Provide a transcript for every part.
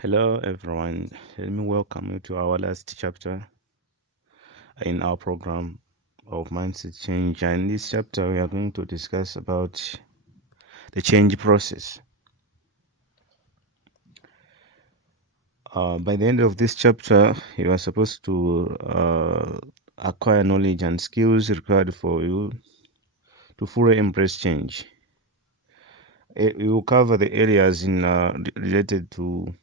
Hello, everyone. Let me welcome you to our last chapter in our program of mindset change. And in this chapter, we are going to discuss about the change process. By the end of this chapter, you are supposed to acquire knowledge and skills required for you to fully embrace change. We will cover the areas related to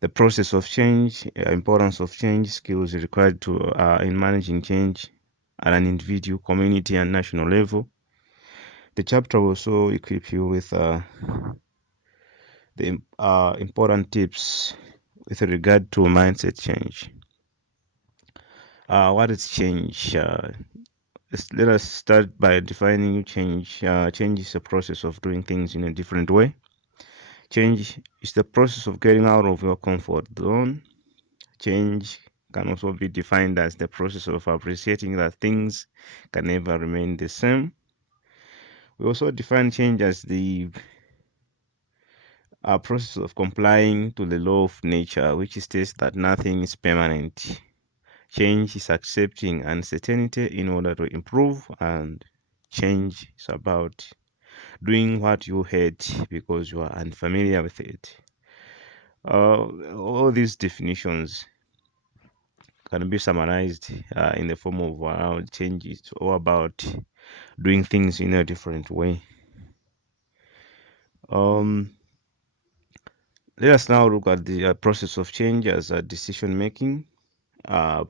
the process of change, importance of change, skills required to in managing change at an individual, community, and national level. The chapter will also equip you with the important tips with regard to mindset change. What is change? Let us start by defining change. Change is a process of doing things in a different way. Change is the process of getting out of your comfort zone. Change can also be defined as the process of appreciating that things can never remain the same. We also define change as the process of complying to the law of nature, which states that nothing is permanent. Change is accepting uncertainty in order to improve, and change is about doing what you hate because you are unfamiliar with it. All these definitions can be summarized in the form of change is all about doing things in a different way. Um, Let us now look at the process of change as a decision making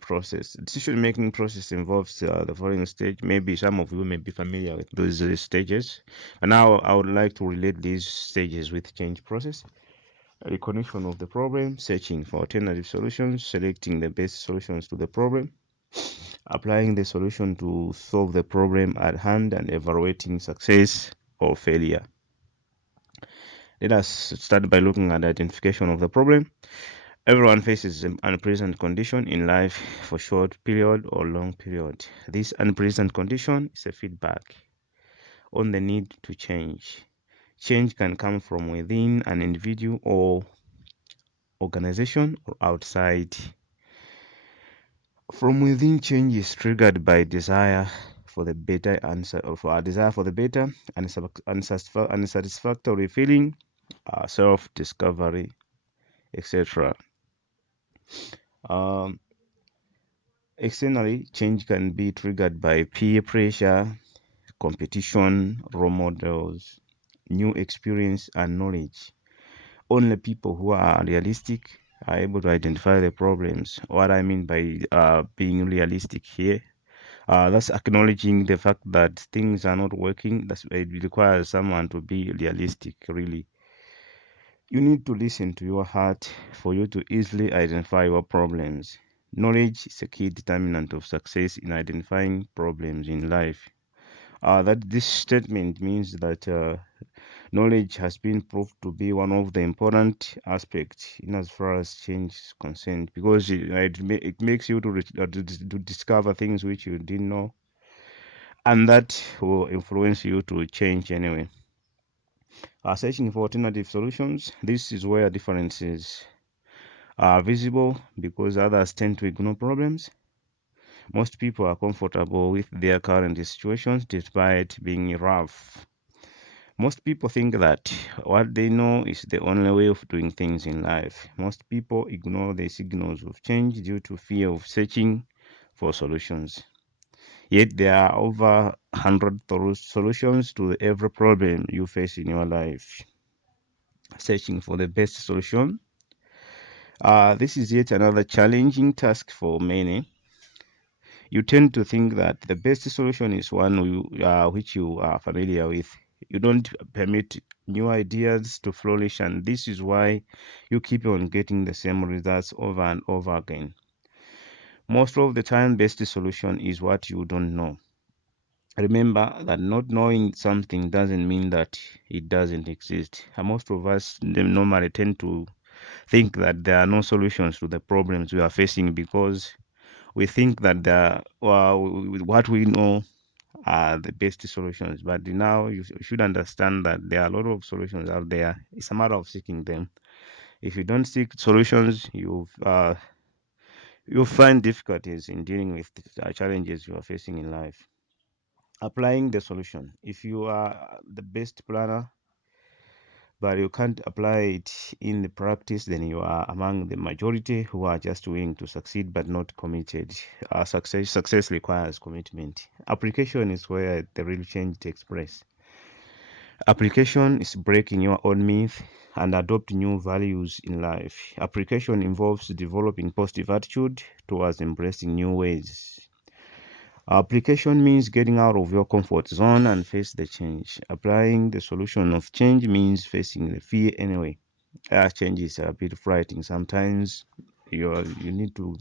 process. Decision making process involves the following stage. Maybe some of you may be familiar with those stages. And now I would like to relate these stages with change process. Recognition of the problem, searching for alternative solutions, selecting the best solutions to the problem, applying the solution to solve the problem at hand, and evaluating success or failure. Let us start by looking at the identification of the problem. Everyone faces an unpleasant condition in life for short period or long period. This unpleasant condition is a feedback on the need to change. Change can come from within an individual or organization or outside. From within, change is triggered by desire for the better answer, or for a desire for the better and unsatisfactory feeling, self-discovery, etc. Um, Externally, change can be triggered by peer pressure, competition, role models, new experience, and knowledge. Only people who are realistic are able to identify the problems. What I mean by being realistic here, that's acknowledging the fact that things are not working. It requires someone to be realistic, really. You need to listen to your heart for you to easily identify your problems. Knowledge is a key determinant of success in identifying problems in life. That this statement means that knowledge has been proved to be one of the important aspects in as far as change is concerned, because it makes you to discover things which you didn't know, and that will influence you to change anyway. Searching for alternative solutions. This is where differences are visible because others tend to ignore problems. Most people are comfortable with their current situations despite being rough. Most people think that what they know is the only way of doing things in life. Most people ignore the signals of change due to fear of searching for solutions. Yet there are over 100 solutions to every problem you face in your life. Searching for the best solution. This is yet another challenging task for many. You tend to think that the best solution is one which you are familiar with. You don't permit new ideas to flourish, and this is why you keep on getting the same results over and over again. Most of the time, best solution is what you don't know. Remember that not knowing something doesn't mean that it doesn't exist. And most of us normally tend to think that there are no solutions to the problems we are facing because we think that what we know are the best solutions. But now you should understand that there are a lot of solutions out there. It's a matter of seeking them. If you don't seek solutions, you'll find difficulties in dealing with the challenges you are facing in life. Applying the solution. If you are the best planner, but you can't apply it in the practice, then you are among the majority who are just willing to succeed but not committed. Success requires commitment. Application is where the real change takes place. Application is breaking your own myth and adopt new values in life. Application involves developing positive attitude towards embracing new ways. Application means getting out of your comfort zone and face the change. Applying the solution of change means facing the fear anyway. Change is a bit frightening. Sometimes you need to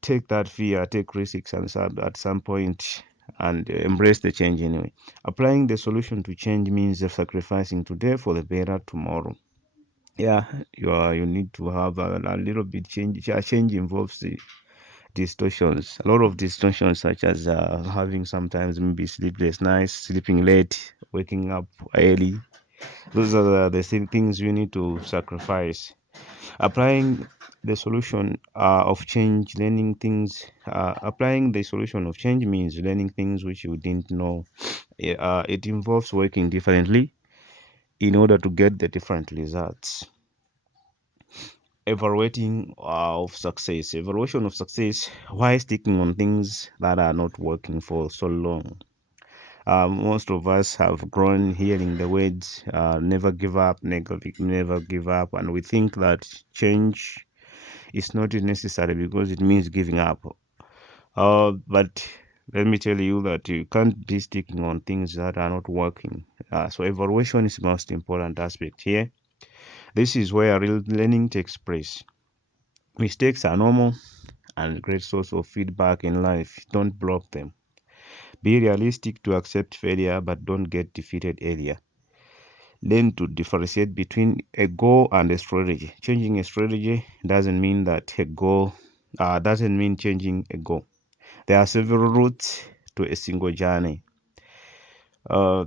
take that fear, take risks, and at some point, and embrace the change anyway. Applying the solution to change means sacrificing today for the better tomorrow. Yeah, you need to have a little bit change. Change involves the distortions, a lot of distortions, such as having sometimes maybe sleepless nights, sleeping late, waking up early. Those are the things you need to sacrifice. Applying the solution of change, learning things. Applying the solution of change means learning things which you didn't know. It involves working differently in order to get the different results. Evaluation of success. Why sticking on things that are not working for so long? Most of us have grown hearing the words never give up, never give up, and we think that change is not necessary because it means giving up. But let me tell you that you can't be sticking on things that are not working. So evaluation is the most important aspect here. This is where real learning takes place. Mistakes are normal and a great source of feedback in life. Don't block them. Be realistic to accept failure, but don't get defeated earlier. Learn to differentiate between a goal and a strategy. Changing a strategy doesn't mean changing a goal. There are several routes to a single journey. Uh,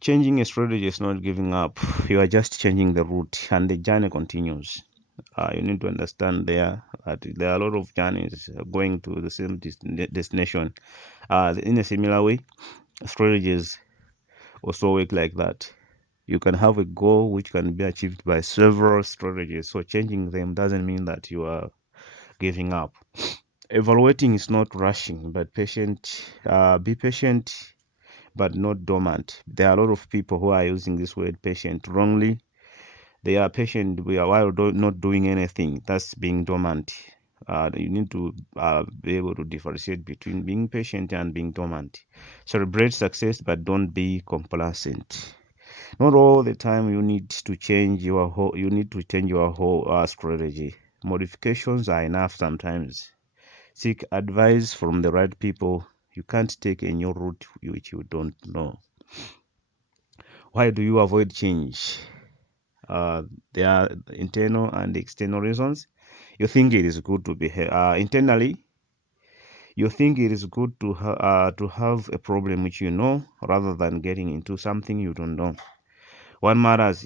Changing a strategy is not giving up. You are just changing the route, and the journey continues. You need to understand that there are a lot of journeys going to the same destination. In a similar way, strategies also work like that. You can have a goal which can be achieved by several strategies. So changing them doesn't mean that you are giving up. Evaluating is not rushing, but patient. Be patient, but not dormant. There are a lot of people who are using this word patient wrongly. They are patient while not doing anything. That's being dormant. You need to be able to differentiate between being patient and being dormant. Celebrate success, but don't be complacent. Not all the time you need to change your whole strategy. Modifications are enough sometimes. Seek advice from the right people. You can't take a new route which you don't know. Why do you avoid change? There are internal and external reasons. You think it is good to be internally. You think it is good to have a problem which you know, rather than getting into something you don't know. What matters